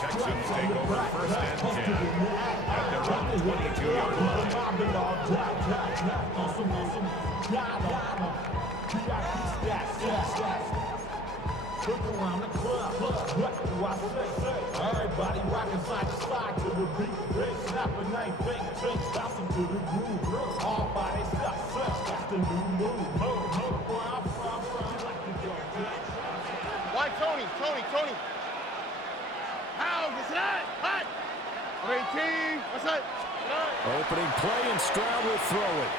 Texans take over first and 10 at their own 22-yard line. Look around the club, what do I say? Everybody rockin' side to side to the beat. They snapping, ain't big, drinks, bouncing to the groove. All by themselves, that's the new move. Where I'm from, like the Georgia. Why Tony? How? What's that? What? 18. What's that? Opening play, and Stroud will throw it.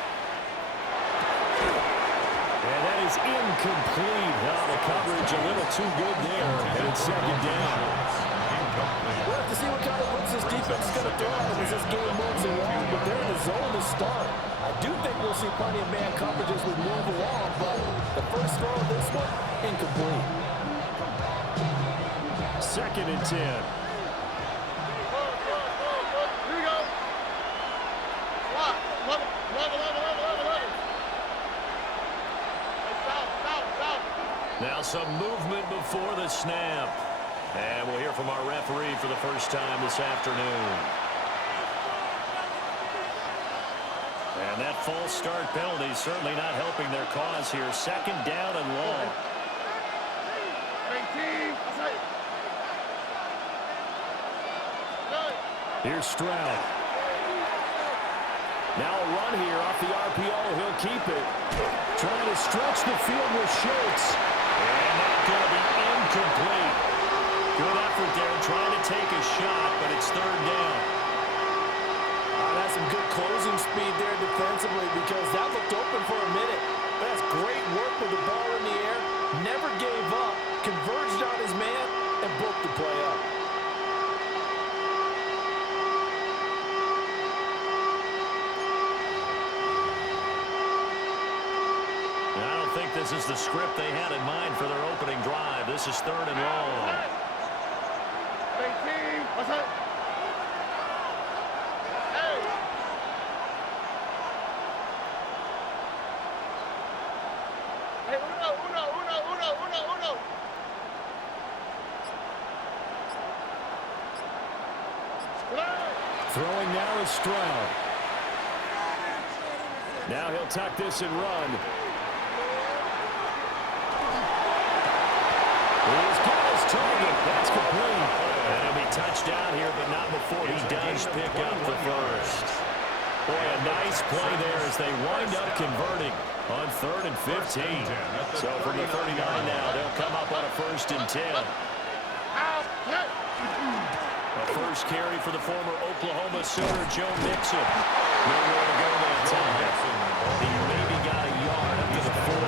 And that is incomplete. Now the coverage a little too good there, and it's second down. We'll have to see what kind of looks this defense is going to throw as this game moves along, but they're in the zone to start. I do think we'll see plenty of man coverage as we move along, but the first throw of this one, incomplete. Second and 10. Here we go. What? Level. South. Now some movement before the snap. And we'll hear from our referee for the first time this afternoon. And that false start penalty certainly not helping their cause here. Second down and long. 18. Here's Stroud. Now a run here off the RPO. He'll keep it. Trying to stretch the field with Schultz. And that's going to be incomplete. Good effort there trying to take a shot, but it's third down. That's some good closing speed there defensively because that looked open for a minute. That's great work with the ball in the air. Never gave up. Converged on his man and broke the play up. This is the script they had in mind for their opening drive. This is third and long. 18. What's that? Hey. Hey, uno. Throwing now is Stroud. Now he'll tuck this and run. He's got his target. That's complete. And he'll be touched down here, but not before he does pick up the first. Boy, a nice play there as they wind up converting on 3rd and 15. So from the 39 now, they'll come up on a 1st and 10. A first carry for the former Oklahoma Sooner, Joe Mixon. Nowhere to go that time. He maybe got a yard up to the 40.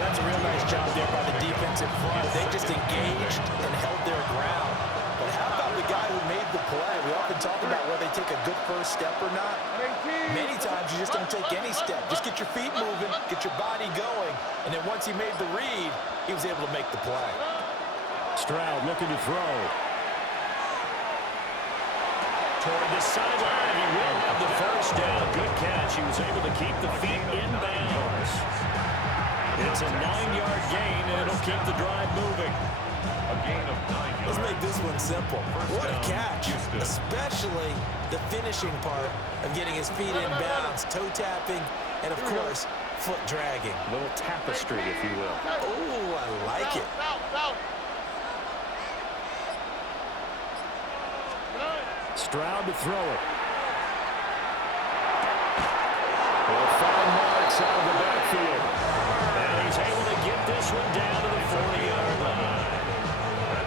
That's a real nice job there by the defense in front. They just engaged and held their ground. But how about the guy who made the play? We often talk about whether they take a good first step or not. Many times you just don't take any step. Just get your feet moving, get your body going, and then once he made the read, he was able to make the play. Stroud looking to throw. Toward the sideline, he will have the first down. Good catch. He was able to keep the feet in bounds. It's a 9-yard gain, and it'll keep the drive moving. A gain of 9 yards. Let's make this one simple. What a catch, especially the finishing part of getting his feet in bounds, toe tapping, and of course, foot dragging. A little tapestry, if you will. Oh, I like it. Stroud to throw it. Will find Marks out of the backfield. And he's able to get this one down to the 40-yard line.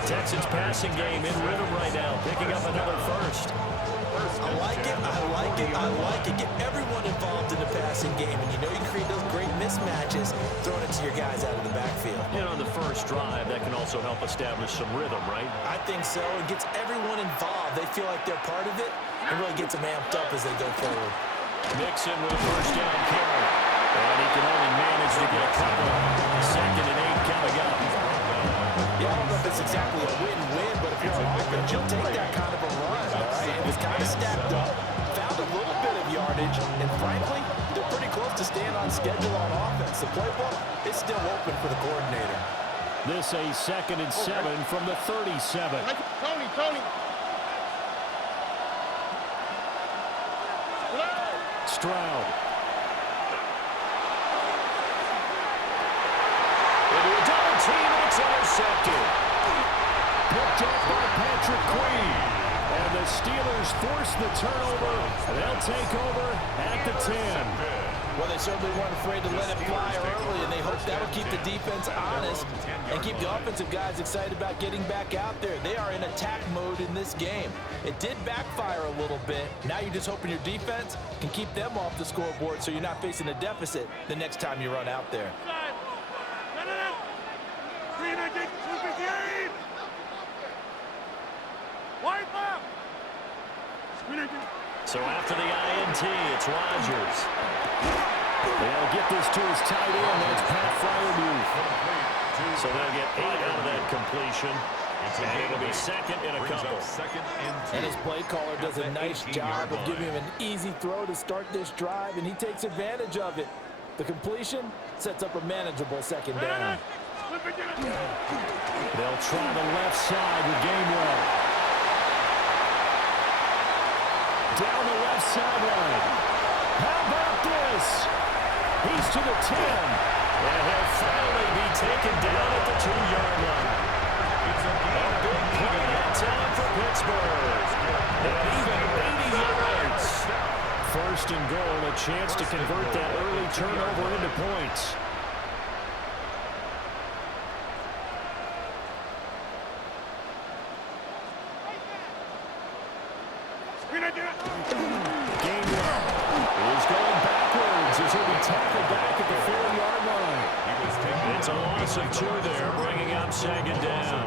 Texans passing game in rhythm right now, picking up another first. I like it. Get everyone involved in the passing game, and you know you create those great mismatches throwing it to your guys out of the backfield. You know, on the first drive, that can also help establish some rhythm, right? I think so. It gets everyone involved. They feel like they're part of it, and really gets them amped up as they go forward. Mixon with a first down carry. And he can only manage to get a couple. 2nd and 8 coming up. Yeah, I don't know if it's exactly a win-win, but if you're on offense, you'll take that kind of a run, all right? It was kind of stacked up, found a little bit of yardage, and frankly, they're pretty close to staying on schedule on offense. The playbook is still open for the coordinator. This a 2nd and 7 from the 37. Tony. Stroud. Into a double team, and it's intercepted. Picked up by Patrick Queen. And the Steelers force the turnover. They'll take over at the 10. Well, they certainly weren't afraid to let it fly early, and they hope that'll keep the defense honest and keep the offensive guys excited about getting back out there. They are in attack mode in this game. It did backfire a little bit. Now you're just hoping your defense can keep them off the scoreboard so you're not facing a deficit the next time you run out there. So after the INT, it's Rodgers. They'll get this to his tight end. That's Pat Freiermuth. So they'll get 8 out of that completion. And it'll be 2nd and a couple. And his play caller does a nice job of giving him an easy throw to start this drive, and he takes advantage of it. The completion sets up a manageable 2nd down. They'll try the left side with Gainwell. Down the left sideline. How about this? He's to the 10. And he'll finally be taken down at the 2-yard line. A big play that time for Pittsburgh. And even 80 yards. 1st and goal, a chance to convert that early turnover into points. Gainwell is going backwards as he'll be tackled back at the 4-yard line. It's a loss of 2 there, bringing up 2nd down.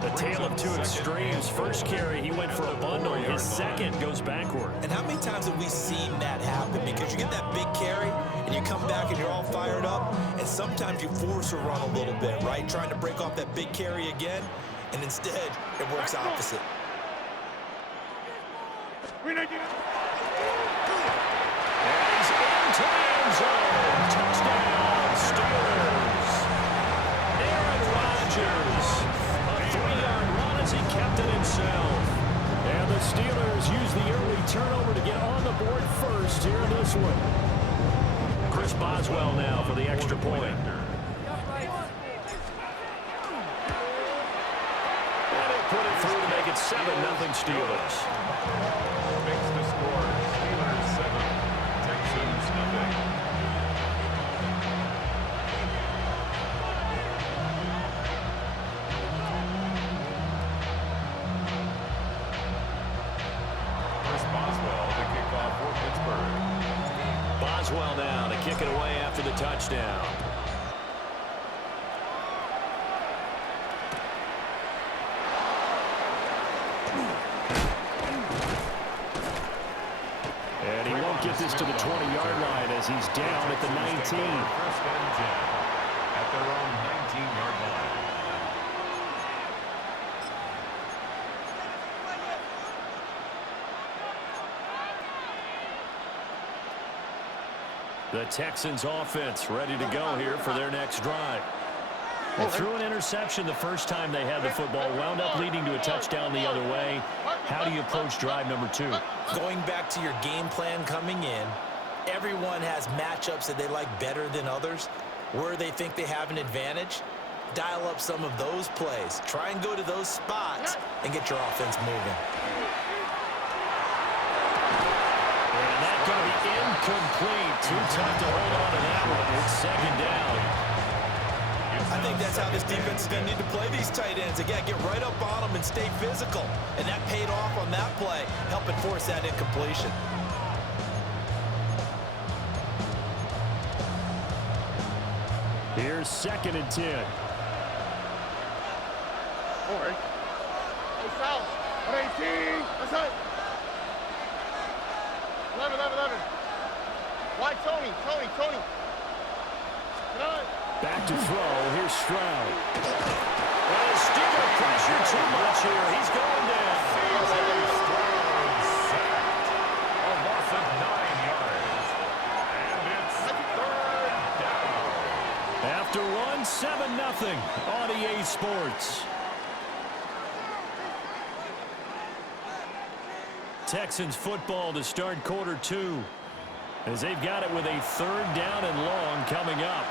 The tale of 2 extremes. First carry, he went for a bundle. His 2nd goes backward. And how many times have we seen that happen? Because you get that big carry, and you come back and you're all fired up, and sometimes you force a run a little bit, right? Trying to break off that big carry again, and instead it works opposite. And he's into the end zone. Touchdown, Steelers. Aaron Rodgers. A 3-yard run as he kept it himself. And the Steelers use the early turnover to get on the board first here in this one. Chris Boswell now for the extra point. And he'll put it through to make it 7-0 Steelers. Makes the score Steelers 7, Texans nothing. Chris Boswell to kick off for Pittsburgh. Boswell now to kick it away after the touchdown. And he won't get this to the 20-yard line as he's down at the 19. 1st and 10 at their own 19-yard line. The Texans offense ready to go here for their next drive. They threw an interception the first time they had the football, wound up leading to a touchdown the other way. How do you approach drive number 2? Going back to your game plan coming in, everyone has matchups that they like better than others. Where they think they have an advantage, dial up some of those plays. Try and go to those spots and get your offense moving. And that's going to be incomplete. Too tough to hold on to that one. It's 2nd down. I think that's how this defense is going to need to play these tight ends. Again, get right up on them and stay physical. And that paid off on that play, helping force that incompletion. Here's 2nd and 10. All right. Hey, South. 18. That's it. 11. Why, Tony? Back to throw. Here's Stroud. Well, Steeler pressure too much here. He's going down. A loss of 9 yards. And it's 3rd down. After one 7-0 on EA Sports. Texans football to start quarter 2, as they've got it with a 3rd down and long coming up.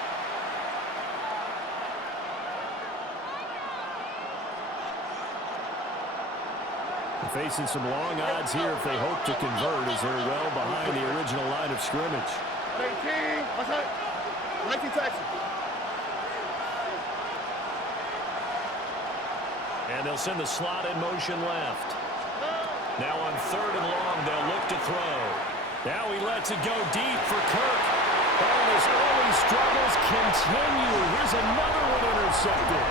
They're facing some long odds here if they hope to convert, as they're well behind the original line of scrimmage. 18, what's that? 19 Texans. And they'll send the slot in motion left. Now on 3rd and long, they'll look to throw. Now he lets it go deep for Kirk. And his early struggles continue. Here's another one intercepted.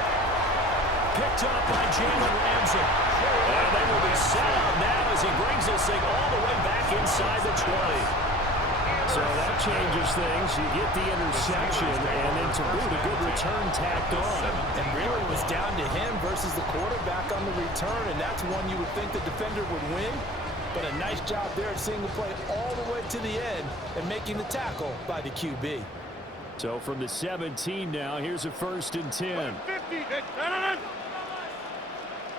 Picked up by Jalen Ramsey. And they will be set up now as he brings this thing all the way back inside the 20. So that changes things. You get the interception, and then to boot, a good return tacked on. And really it was down to him versus the quarterback on the return, and that's one you would think the defender would win. But a nice job there at seeing the play all the way to the end and making the tackle by the QB. So from the 17 now, here's a 1st and 10. 50,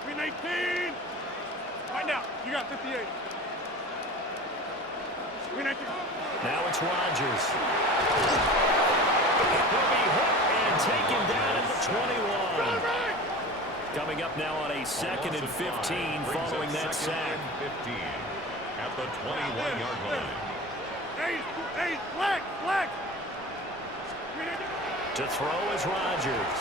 319. Right now, you got 58. 319. Now it's Rodgers. He'll be hit and taken down at the 21. Coming up now on a 2nd and 15 following that sack. 15 at the 21-yard line. Hey, flag. To throw is Rodgers.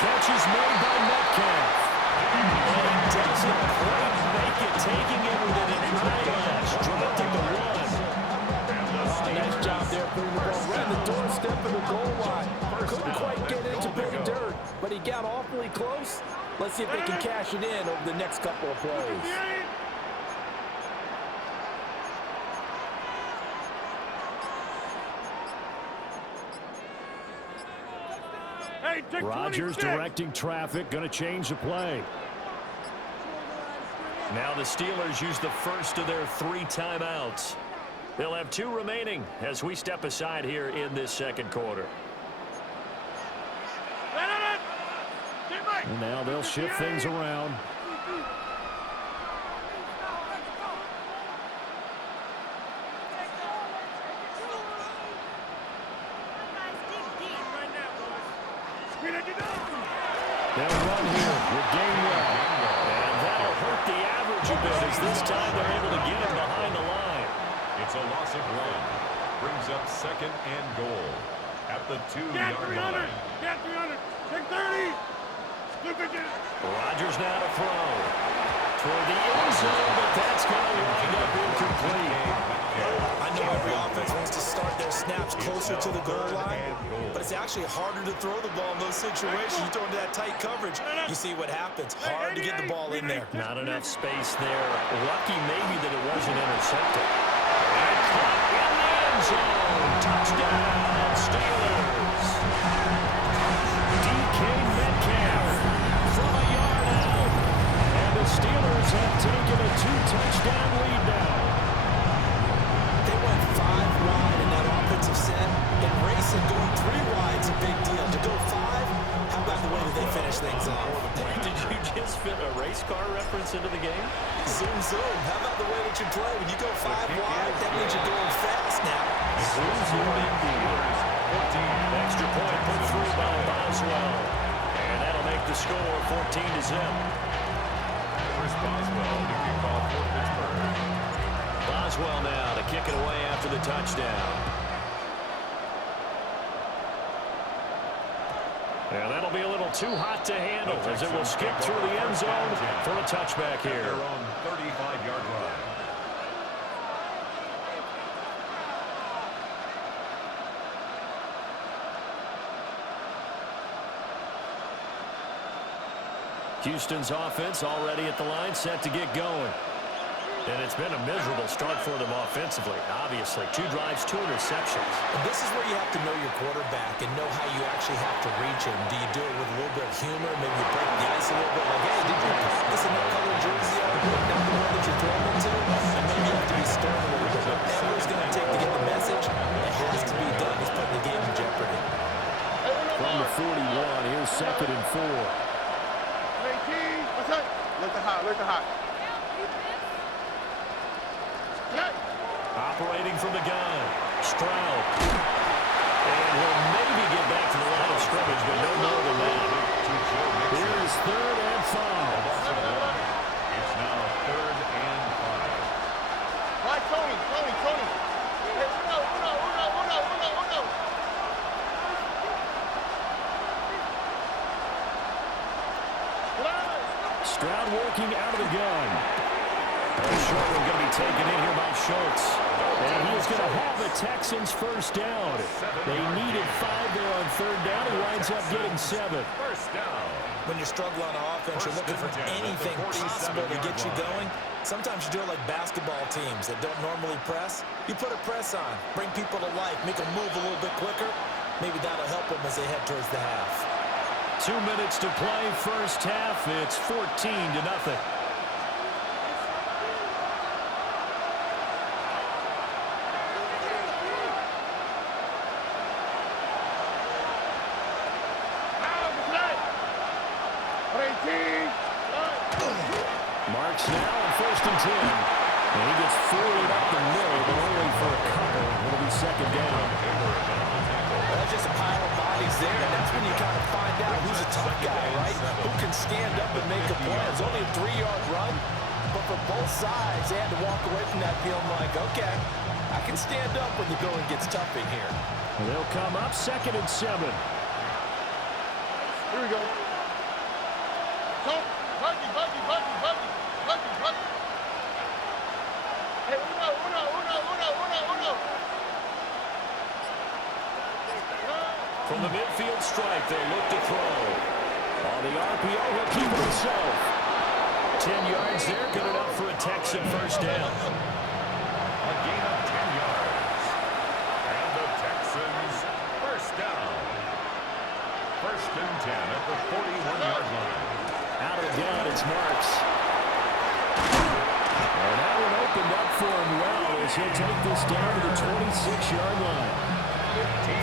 Catch is made by Metcalf. And it doesn't quite make it, taking it with an eyelash. Dropped at the 1. Nice job there putting the ball right in the doorstep of the goal line. Couldn't quite get into the dirt, but he got awfully close. Let's see if they can cash it in over the next couple of plays. Rodgers directing traffic, going to change the play. Now the Steelers use the first of their 3 timeouts. They'll have 2 remaining as we step aside here in this 2nd quarter. And now they'll shift things around. They'll run here with Gainwell. And that'll hurt the average a bit as this time they're able to get him behind the line. It's a loss of 1. Brings up 2nd and goal at the 2-yard line. Get 300. Take 30. Rodgers now to throw. Toward the end zone, but that's going to wind up incomplete. I know every offense wants to start their snaps closer to the goal line, but it's actually harder to throw the ball in those situations. You throw into that tight coverage, you see what happens. Hard to get the ball in there. Not enough space there. Lucky maybe that it wasn't intercepted. And caught in the end zone. Touchdown, Steelers. DK Metcalf from a yard out. And the Steelers have taken a 2-touchdown lead now. They went 5 wide in that offensive set, and racing going 3 wide's a big deal. To go 5, how about the way that they finish things off? Did you just fit a race car reference into the game? Zoom, zoom. How about the way that you play? When you go 5 wide, that means you're going fast now. Zoom, zoom, indeed. 14. Extra point put through by Boswell. And that'll make the score 14-0. Chris Boswell to kick off for Pittsburgh. Boswell now to kick it away after the touchdown. And that'll be a little too hot to handle as it will skip through the end zone for a touchback here. Their own 35-yard line. Houston's offense already at the line, set to get going. And it's been a miserable start for them offensively. Obviously, 2 drives, 2 interceptions. And this is where you have to know your quarterback and know how you actually have to reach him. Do you do it with a little bit of humor? Maybe you break the ice a little bit. Like, hey, did you practice in that color jersey? Not the one that you're throwing into? And maybe you have to be stern a little bit. Whatever it's going to take to get the message, it has to be done. He's putting the game in jeopardy. 4. 18. What's up? Look the hot. Look the hot. Operating from the gun. Stroud. And will maybe get back to the line of scrimmage, but no more than that. Here's 3rd and 5. It's now 3rd and 5. Right, Tony. Hey, uno. Stroud working out of the gun. A short one going to be taken in here by Schultz. And he is going to have the Texans first down. They needed 5 there on 3rd down. He winds up getting 7. First down. When you struggle on offense, you're looking for anything possible to get you going. Sometimes you do it like basketball teams that don't normally press. You put a press on, bring people to life, make them move a little bit quicker. Maybe that'll help them as they head towards the half. 2 minutes to play, first half. It's 14-0. Marks now on 1st and 10. And he gets forward up the middle, but only for a couple. It'll be 2nd down. That's just a pile of bodies there, and that's when you kind of find out who's a tough guy, right? Who can stand up and make a play. It's only a 3-yard run, but for both sides, they had to walk away from that feeling like, okay, I can stand up when the going gets tough in here. And they'll come up 2nd and 7. Here we go. Buggy. Hey, uno. From the midfield stripe, they'll look to throw. On the RPO, he'll keep it himself. 10 yards there, good enough for a Texan first down. A gain of 10 yards. And the Texans first down. 1st and 10 at the 41-yard line. Out of the gun, it's Marks. And that one opened up for him well as he'll take this down to the 26-yard line.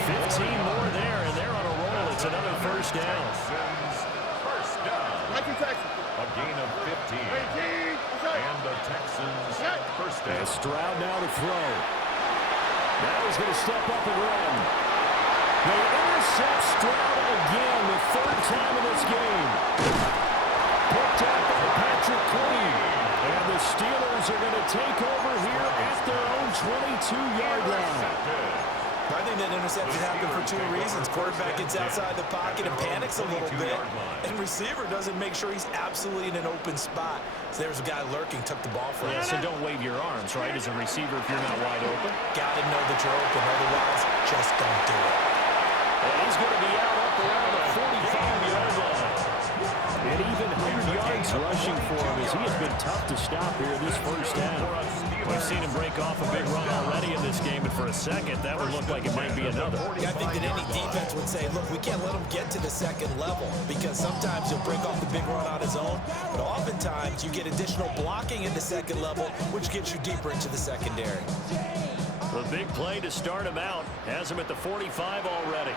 15 more there, and they're on a roll. It's another first down. Texans first down. A gain of 15. And the Texans first down. And Stroud now to throw. Now he's going to step up and run. They intercept Stroud again, the 3rd time in this game. Picked up by Patrick Queen. And the Steelers are going to take over here at their own 22-yard line. I think that interception happened for 2 reasons. Quarterback gets outside the pocket and panics a little bit, and receiver doesn't make sure he's absolutely in an open spot. So there's a guy lurking, took the ball from him. So don't wave your arms, right, as a receiver if you're not wide open. Got to know that you're open, otherwise just don't do it. And he's going to be out up around the 45-yard line. And even 100 yards rushing for him as he has been tough to stop here in this first down. We've seen him break off a big run already in this game, and for a second, that would look like it might be another. Yeah, I think that any defense would say, look, we can't let him get to the 2nd level because sometimes he'll break off the big run on his own, but oftentimes you get additional blocking in the 2nd level, which gets you deeper into the secondary. The big play to start him out has him at the 45 already.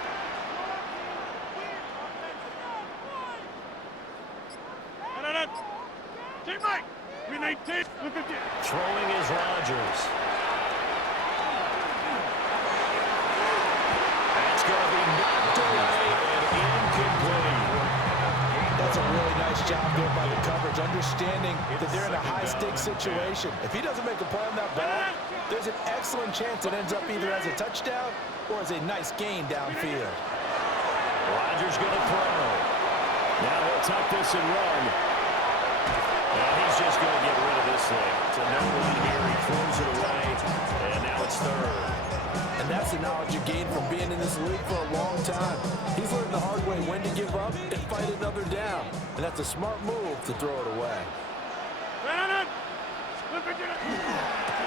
Throwing is Rodgers. That's going to be knocked away and incomplete. That's a really nice job there by the coverage, understanding that they're in a high-stakes situation. If he doesn't make a play on that ball, there's an excellent chance it ends up either as a touchdown or as a nice gain downfield. Rodgers going to throw. Now he'll tuck this and run. And he's just going to get rid of this thing. To no one here, he throws it away, and now it's 3rd. And that's the knowledge you gain from being in this league for a long time. He's learned the hard way when to give up and fight another down. And that's a smart move to throw it away.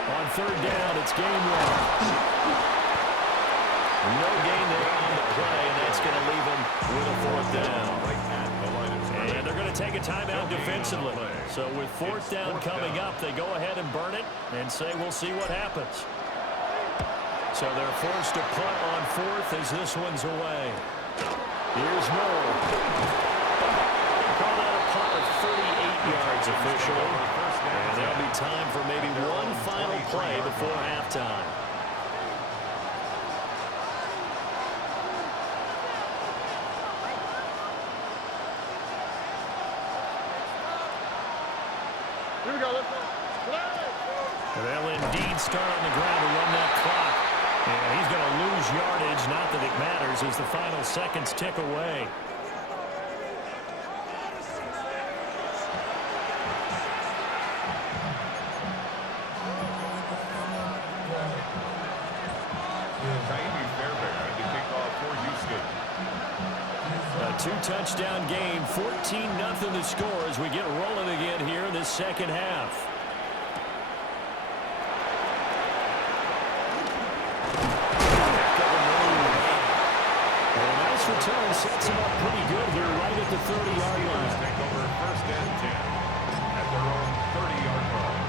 On 3rd down, it's game 1. No gain there on the play, and that's going to leave him with a 4th down. And they're going to take a timeout defensively. So with 4th down coming up, they go ahead and burn it and say we'll see what happens. So they're forced to punt on 4th as this one's away. Here's Moore. officially. And there'll be time for maybe one final play before halftime. Here we go. Let's go. They'll indeed start on the ground to run that clock. And he's going to lose yardage. Not that it matters as the final seconds tick away. A two-touchdown game, 14-0 the score as we get rolling again here in this second half. Return sets him up pretty good here right at the 30-yard line. Take over first and 10 at their own 30-yard line.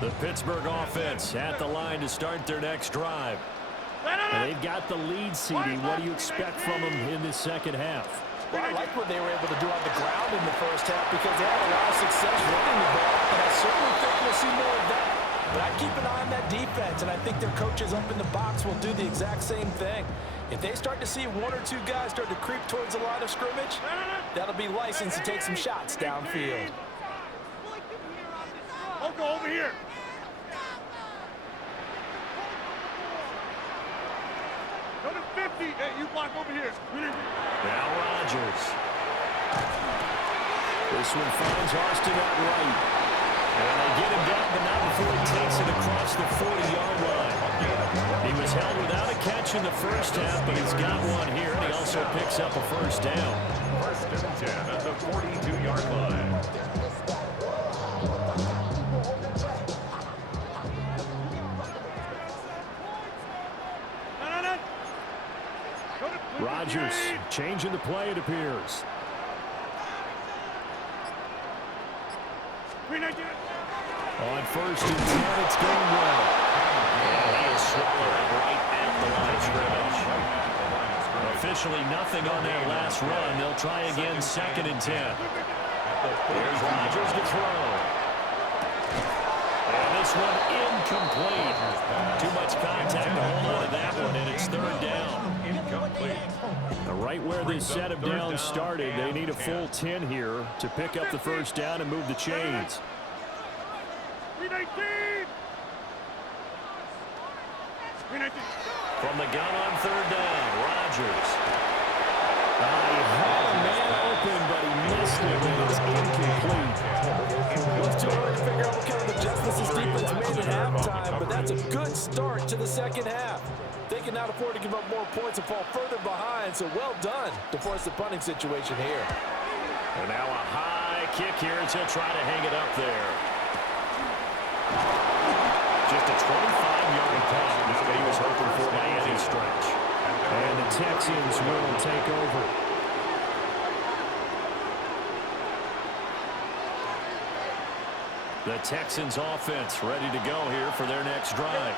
The Pittsburgh offense at the line to start their next drive. And they've got the lead, CD. What do you expect from them in this second half? Well, I like what they were able to do on the ground in the first half because they had a lot of success running the ball, and I certainly think we'll see more of that. But I keep an eye on that defense, and I think their coaches up in the box will do the exact same thing. If they start to see one or two guys start to creep towards the line of scrimmage, that'll be licensed to take some shots downfield. I'll go over here. Go to 50. Hey, you block over here. Now Rodgers. This one finds Austin out right. And they get him down, but not before he takes it across the 40-yard line. He was held without a catch in the first half, but he's got one here, and he also picks up a first down. First and 10 at the 42-yard line. Rodgers changing the play, it appears. On first and 10, it's going well. And he is swallowed right at the line of scrimmage. Officially nothing on that last run. They'll try again, second and 10. Here's Rodgers to throw. And this one incomplete. Too much contact to hold on to that one, and it's third down. Right where this set of downs started, they need a full 10 here to pick up the first down and move the chains. From the gun on third down, Rodgers. He had a man open, but he missed it, and it's incomplete. It's too early to figure out what kind of adjustments this defense made at halftime, but that's a good start to the second half. They can not afford to give up more points and fall further behind, so well done to force the punting situation here. And now a high kick here as he'll try to hang it up there. Just a 25-yard punt, not what he was hoping for by any stretch. And the Texans will take over. The Texans offense ready to go here for their next drive.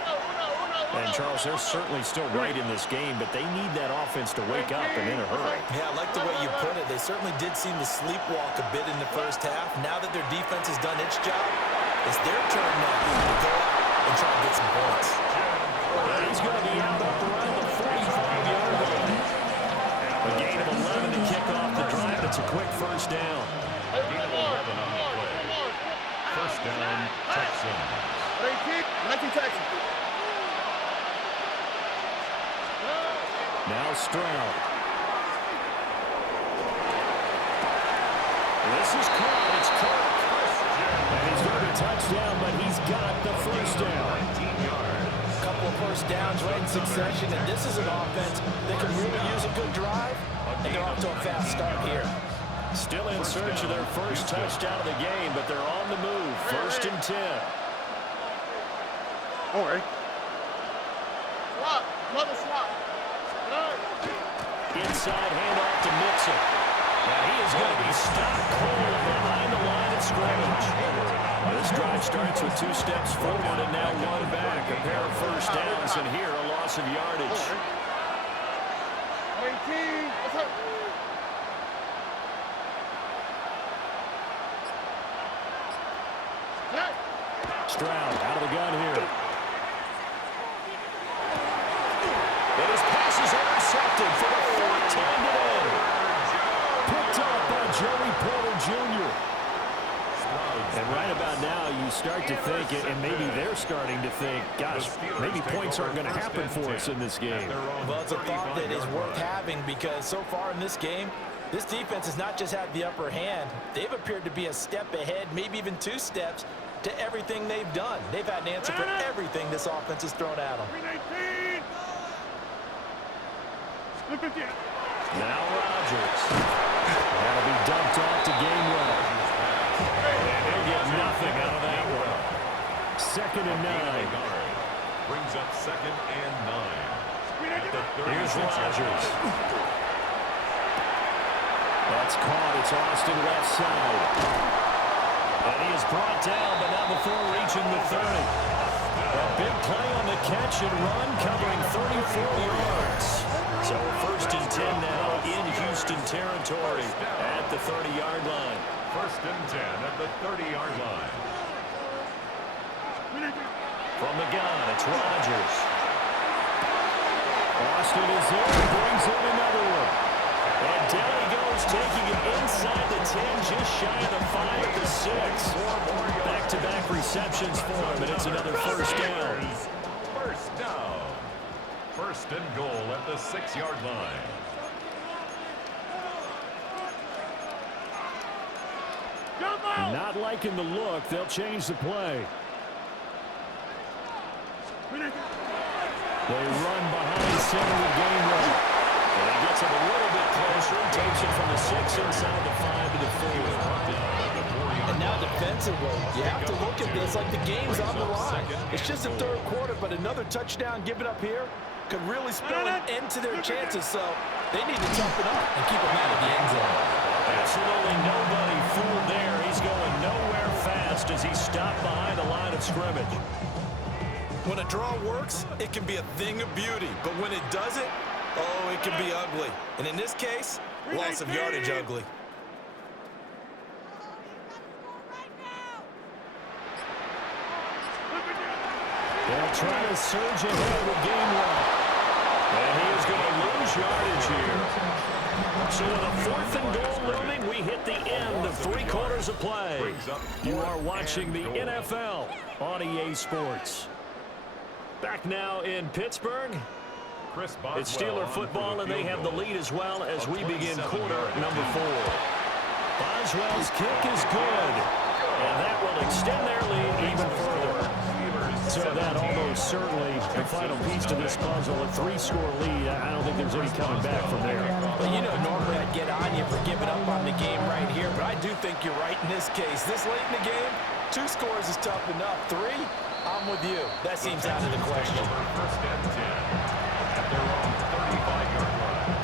And, Charles, they're certainly still right in this game, but they need that offense to wake up and in a hurry. Yeah, I like the way you put it. They certainly did seem to sleepwalk a bit in the first half. Now that their defense has done its job, it's their turn now to go out and try to get some points. And he's going to be out up around the 45-yard line. A gain of 11 to kick off the drive. It's a quick first down. First down, Texans. 19 Texans. Now Stroud. This is caught. It's Kirk. And he's going to be touchdown, but he's got the first down. 19 yards. A couple of first downs right in succession, and this is an offense that can really use a good drive, and they're off to a fast start here. Still in search of their first touchdown of the game, but they're on the move. First and 10. Don't worry. Swap. Mother swap. Inside handoff to Mixon. Now he is going to be stopped cold behind the line of scrimmage. This drive starts with 2 steps forward and now 1 back. A pair of first downs, and here loss of yardage. 18. Let's go. Stroud out of the gun here. And his pass is intercepted for the fourth time today. Picked up by Joey Porter Jr. And right about now, you start to think, and maybe they're starting to think, gosh, maybe points aren't going to happen for us in this game. Well, it's a thought that is worth having because so far in this game, this defense has not just had the upper hand. They've appeared to be a step ahead, maybe even 2 steps, to everything they've done. They've had an answer for everything this offense has thrown at them. 319. Now Rodgers. That'll be dumped off to Gainwell. And they'll get nothing out of that one. 2nd and 9. Brings up 2nd and 9. Here's Rodgers. That's caught. It's Austin left side. And he is brought down, but not before reaching the 30. A big play on the catch and run, covering 34 yards. So 1st and 10 now in Houston territory at the 30-yard line. 1st and 10 at the 30-yard line. From the gun, it's Rodgers. Austin is there, brings in another one. And down he goes, taking it inside the 10, just shy of the 5 at the 6. Back-to-back receptions for him, and it's another 1st down. 1st down. 1st and goal at the 6-yard line. Not liking the look. They'll change the play. They run behind center with Gainwell. And he gets it a little bit closer. Takes it from the 6 inside the 5 to the 4. And now defensively, you have to look at this like the game's on the line. It's just the 3rd quarter, but another touchdown given up here could really spell an end to their chances. So they need to toughen up and keep them out of the end zone. Absolutely nobody fooled there. He's going nowhere fast as he stopped behind the line of scrimmage. When a draw works, it can be a thing of beauty. But when it doesn't, oh, it can be ugly. And in this case, loss of yardage ugly. They'll try to surge ahead with Gainwell. And he is going to lose yardage here. So with a 4th and goal looming, we hit the end of 3 quarters of play. You are watching the NFL on EA Sports. Back now in Pittsburgh. It's Steeler football, and they have the lead as well as we begin quarter number 4. Boswell's kick is good, and that will extend their lead even further. So that almost certainly the final piece to this puzzle, a 3-score lead. I don't think there's any coming back from there. Well, you know, normally I'd get on you for giving up on the game right here, but I do think you're right in this case. This late in the game, 2 scores is tough enough. 3, I'm with you. That seems out of the question. 1st and 10 at their own 35-yard line.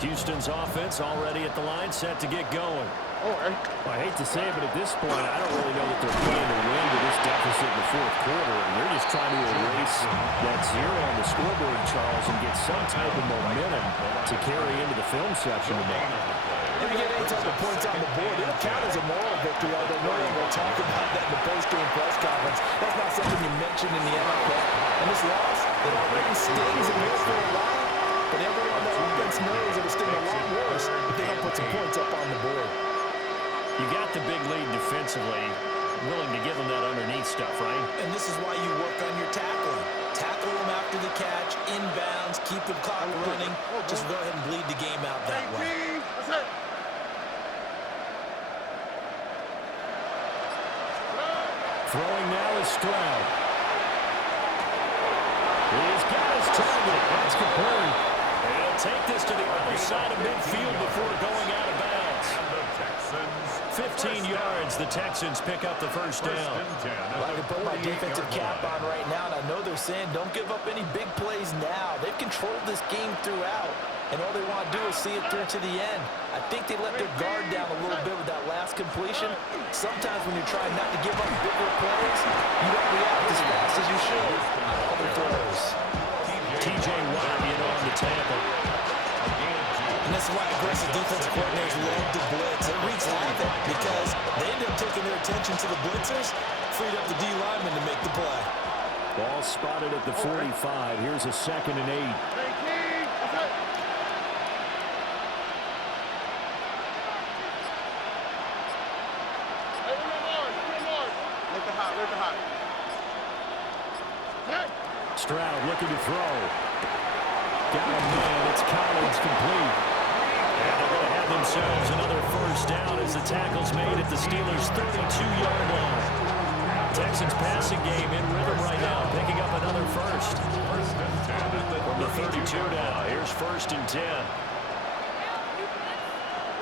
Houston's offense already at the line, set to get going. I hate to say it, but at this point, I don't really know that they're playing to win with this deficit in the 4th quarter. And they're just trying to erase that 0 on the scoreboard, Charles, and get some type of momentum to carry into the film section tomorrow. If you get any type of points on the board, it'll count as a moral victory, although no one will talk about that in the post-game press conference. That's not something you mentioned in the NFL. And this loss, it already stings and hurts for a while, but everyone on the offense knows it'll sting a lot worse if they don't put some points up on the board. You got the big lead defensively, willing to give them that underneath stuff, right? And this is why you work on your tackling. Tackle them after the catch, inbounds, keep the clock running. Just go ahead and bleed the game out that way. Throwing now is Stroud. He's got his target. That's complete. And he'll take this to the other side of midfield before going out of bounds. And the Texans 15 15 yards. The Texans pick up the first down. Well, I can put my defensive cap on right now, and I know they're saying don't give up any big plays now. They've controlled this game throughout, and all they want to do is see it through to the end. I think they let their guard down a little bit with that last completion. Sometimes when you're trying not to give up bigger plays, you don't react as fast as you should on other throws. T.J. Watt in on the tackle. And that's why aggressive defensive coordinators love to blitz. It wreaks havoc because they end up taking their attention to the blitzers, freed up the D lineman to make the play. Ball spotted at the 45. Here's a 2nd and 8. Stroud looking to throw. Got a man. It's Collins complete. And they're going to have themselves another first down as the tackle's made at the Steelers' 32-yard line. Texans passing game in rhythm right now, picking up another first. From the 32 now, here's 1st and 10. Here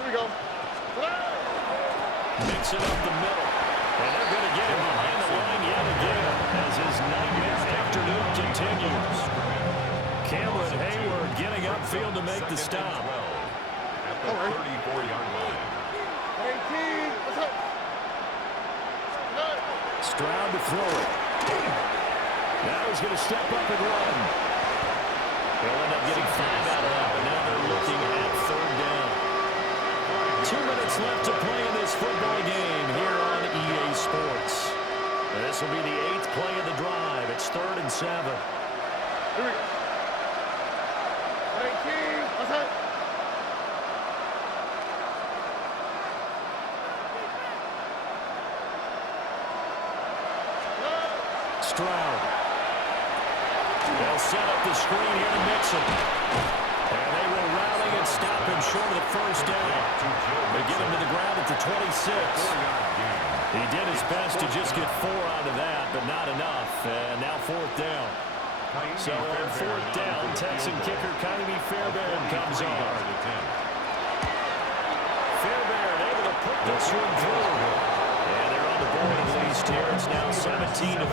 we go. Mix it up the middle. And they're going to get him behind the line yet again as his nightmare afternoon continues. Cameron Hayward getting upfield to make the stop. At the 34-yard line. 18. Let's go. Stroud to throw it. Now he's going to step up and run. They'll end up getting 5 out of that, but now they're looking at 3rd down. 2 minutes left to play in this football game here on EA Sports. This will be the 8th play of the drive. It's 3rd and 7. Here we go. 19. Let's go. Stroud. They'll set up the screen here to Mixon. And they will rally and stop him short of the first down. They get him to the ground at the 26. He did his best to just get 4 out of that, but not enough. And now 4th down. So on 4th down, Texan kicker Kaimi Fairbairn comes on. Fairbairn able to put this one through. And they're on the board at least here. It's now 17-3.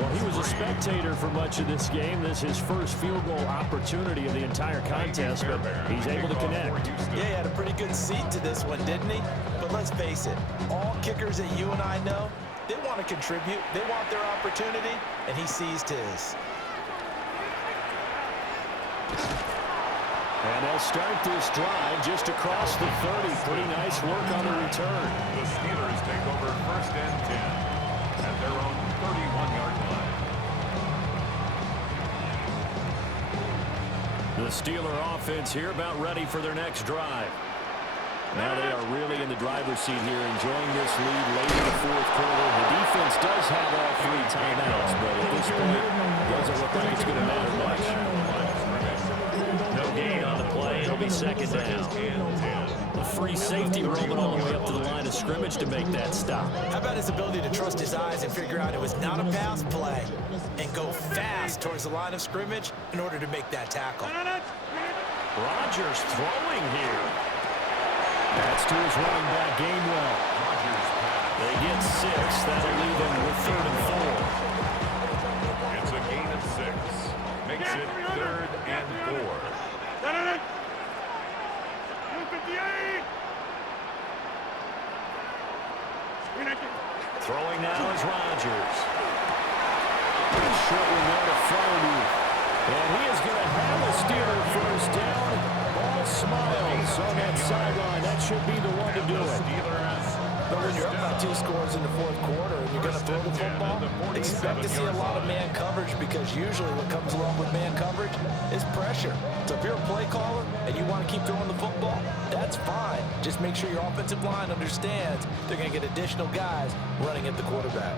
Well, he was a spectator for much of this game. This is his first field goal opportunity of the entire contest, but he's able to connect. Yeah, he had a pretty good seat to this one, didn't he? But let's face it, all kickers that you and I know, they want to contribute. They want their opportunity, and he seized his. And they'll start this drive just across the 30. Pretty nice work on the return. The Steelers take over 1st and 10 at their own 31-yard line. The Steeler offense here about ready for their next drive. Now they are really in the driver's seat here, enjoying this lead late in the 4th quarter. The defense does have all 3 timeouts, but at this point, doesn't look like it's going to matter much. No gain on the play. It'll be 2nd down. The free safety roaming all the way up to the line of scrimmage to make that stop. How about his ability to trust his eyes and figure out it was not a pass play and go fast towards the line of scrimmage in order to make that tackle? Rodgers throwing here. That's to his running back, Gainwell. They get 6. That'll leave them with 3rd and 4. It's a gain of 6. Makes it 3rd and 4. 258. Throwing now is Rodgers. Short one there to Freiermuth. And he is going to have a Steeler first down. All smiles on that sideline. That should be the one to do it. But when you're up by 2 scores in the 4th quarter and you're going to throw the football, expect to see a lot of man coverage, because usually what comes along with man coverage is pressure. So if you're a play caller and you want to keep throwing the football, that's fine. Just make sure your offensive line understands they're going to get additional guys running at the quarterback.